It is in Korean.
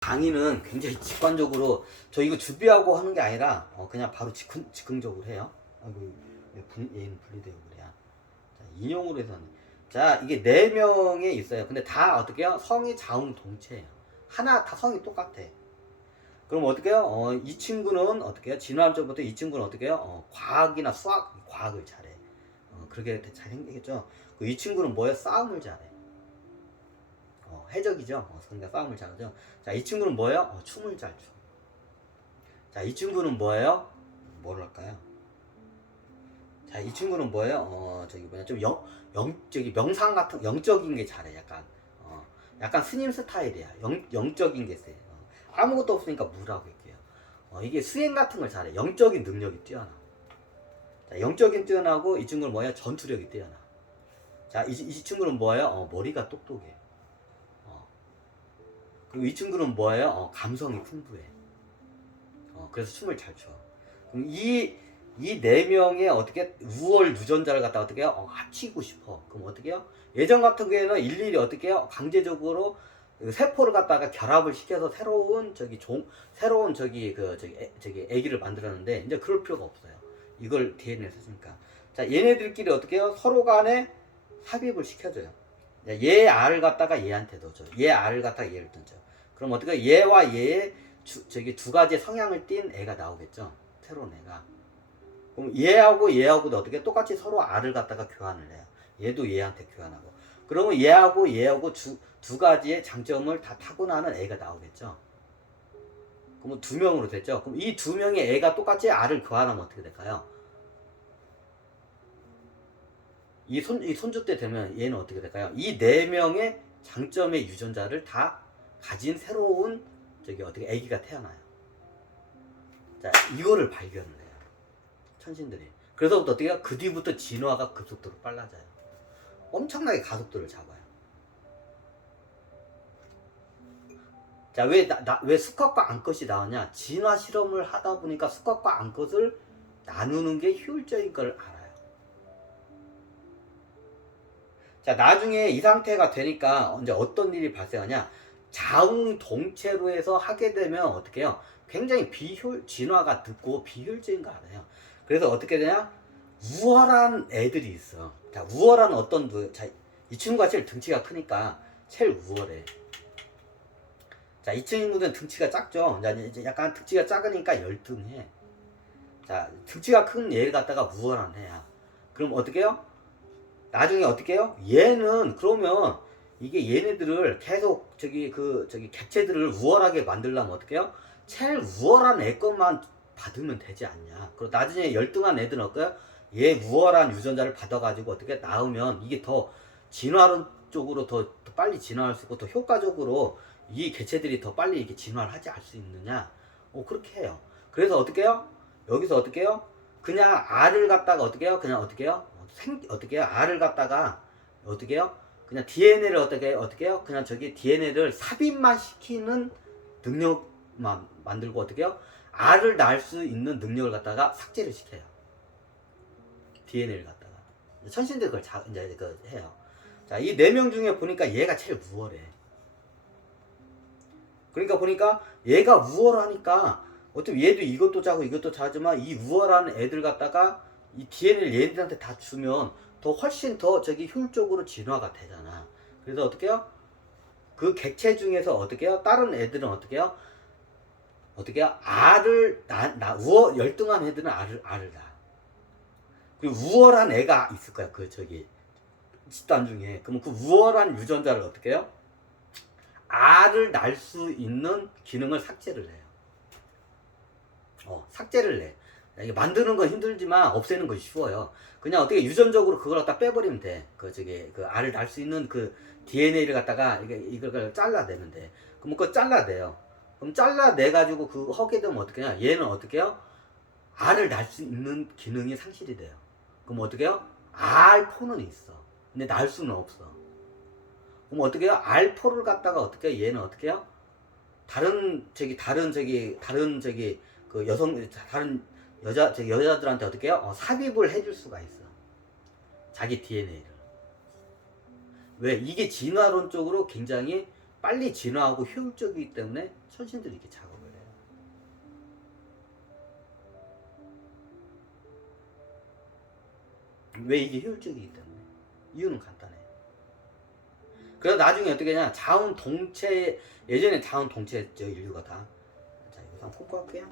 강의는 굉장히 직관적으로 저 이거 준비하고 하는 게 아니라 그냥 바로 즉흥적으로 해요. 아이고, 얘는 분리되고 그래야. 자, 인용으로 해서는 자 이게 4명에 있어요. 근데 다 어떻게 해요? 성이 자웅동체예요. 하나 다 성이 똑같아. 그럼 어떻게 해요? 이 친구는 어떻게 해요? 진화함정부터 이 친구는 어떻게 해요? 과학이나 수학, 과학을 잘해. 그렇게 잘 생기겠죠. 이 친구는 뭐예요? 싸움을 잘해. 해적이죠. 그러니까 싸움을 잘하죠. 자, 이 친구는 뭐예요? 춤을 잘 춰. 자, 이 친구는 뭐예요? 뭐랄까요? 자, 이 친구는 뭐예요? 저기 뭐냐, 좀 저기 명상 같은, 영적인 게 잘해. 약간 스님 스타일이야. 영적인 게 세. 아무것도 없으니까 무라고 할게요. 이게 수행 같은 걸 잘해. 영적인 능력이 뛰어나. 자, 영적인 뛰어나고, 이 친구는 뭐야? 전투력이 뛰어나. 자, 이 친구는 뭐예요? 머리가 똑똑해. 그리고 이 친구는 뭐예요? 감성이 풍부해. 그래서 춤을 잘 춰. 그럼 이 4명의 어떻게 우월 유전자를 갖다 어떻게 해요? 합치고 싶어. 그럼 어떻게 해요? 예전 같은 경우에는 일일이 어떻게 해요? 강제적으로 세포를 갖다가 결합을 시켜서 새로운 애기를 만들었는데 이제 그럴 필요가 없어요. 이걸 DNA를 썼으니까. 자, 얘네들끼리 어떻게 해요? 서로 간에 삽입을 시켜줘요. 얘 알을 갖다가 얘한테 넣어줘. 얘 알을 갖다가 얘를 던져. 그럼 어떻게 얘와 얘의 두 가지의 성향을 띤 애가 나오겠죠. 새로운 애가. 그럼 얘하고도 어떻게 똑같이 서로 알을 갖다가 교환을 해요. 얘도 얘한테 교환하고. 그러면 얘하고 두 가지의 장점을 다 타고나는 애가 나오겠죠. 그러면 2명으로 됐죠. 그럼 이 2명의 애가 똑같이 알을 교환하면 어떻게 될까요? 이 손주 때 되면 얘는 어떻게 될까요? 이 4명의 장점의 유전자를 다 가진 새로운 어떻게 아기가 태어나요. 자, 이거를 발견을 해요. 천신들이. 그래서부터 어떻게 해요? 그 뒤부터 진화가 급속도로 빨라져요. 엄청나게 가속도를 잡아요. 자, 왜 수컷과 암컷이 나오냐? 진화 실험을 하다 보니까 수컷과 암컷을 나누는 게 효율적인 걸 알아요. 자, 나중에 이 상태가 되니까 이제 어떤 일이 발생하냐? 자웅동체로 해서 하게 되면 어떻게 해요? 굉장히 진화가 늦고 비효율적인 거 알아요. 그래서 어떻게 되냐? 우월한 애들이 있어. 자, 우월한 자, 이 친구가 제일 등치가 크니까 제일 우월해. 자, 이 친구는 등치가 작죠? 자, 이제 약간 등치가 작으니까 열등해. 자, 등치가 큰 얘를 갖다가 우월한 애야. 그럼 어떻게 해요? 나중에 어떻게 해요? 얘는 그러면 이게 얘네들을 계속 객체들을 우월하게 만들려면 어떻게 해요? 제일 우월한 애 것만 받으면 되지 않냐. 그리고 나중에 열등한 애들은 어때요? 얘 우월한 유전자를 받아가지고 어떻게 낳으면 이게 더 진화론 쪽으로 더 빨리 진화할 수 있고 더 효과적으로 이 개체들이 더 빨리 이렇게 진화를 하지 않을 수 있느냐. 그렇게 해요. 그래서 어떻게 해요? 여기서 어떻게 해요? 그냥 알을 갖다가 어떻게 해요? 그냥 어떻게 해요? 어떻게 해요? 알을 갖다가 어떻게 해요? 그냥 DNA를 어떻게 해요? 그냥 DNA를 삽입만 시키는 능력만 만들고 어떻게 해요? 알을 낳을 수 있는 능력을 갖다가 삭제를 시켜요. DNA를 갖다가. 천신들 그걸 이제 해요. 자, 이 4명 중에 보니까 얘가 제일 우월해. 그러니까 보니까 얘가 우월하니까 어차피 얘도 이것도 자고 이것도 자지만 이 우월한 애들 갖다가 이 DNA를 얘들한테 다 주면 더 훨씬 더 효율적으로 진화가 되잖아. 그래서 어떻게 해요? 그 객체 중에서 어떻게 해요? 다른 애들은 어떻게 해요? 알을 열등한 애들은 알을 낳아. 그리고 우월한 애가 있을 거야. 집단 중에. 그럼 그 우월한 유전자를 어떻게 해요? 알을 낳을 수 있는 기능을 삭제를 해요. 삭제를 해. 이게 만드는 건 힘들지만 없애는 건 쉬워요. 그냥 어떻게 유전적으로 그걸 갖다 빼버리면 돼. 알을 낳을 수 있는 그 DNA를 갖다가 이걸 잘라내면 돼. 그럼 그거 잘라내요. 그럼 잘라내가지고 그거 하게 되면 어떻게 해요? 얘는 어떻게 해요? 알을 낳을 수 있는 기능이 상실이 돼요. 그럼 어떻게 해요? 알포는 있어. 근데 낳을 수는 없어. 그럼 어떻게 해요? 알포를 갖다가 어떻게 해요? 얘는 어떻게 해요? 다른 여자들한테 어떻게 해요? 삽입을 해줄 수가 있어. 자기 DNA를. 왜? 이게 진화론적으로 굉장히 빨리 진화하고 효율적이기 때문에 천신들이 이렇게 작업을 해요. 왜 이게 효율적이기 때문에? 이유는 간단해요. 그래서 나중에 어떻게 하냐, 자원 동체, 예전에 자원 동체였죠, 인류가 다. 자, 이거 한번 꽂고 할게요.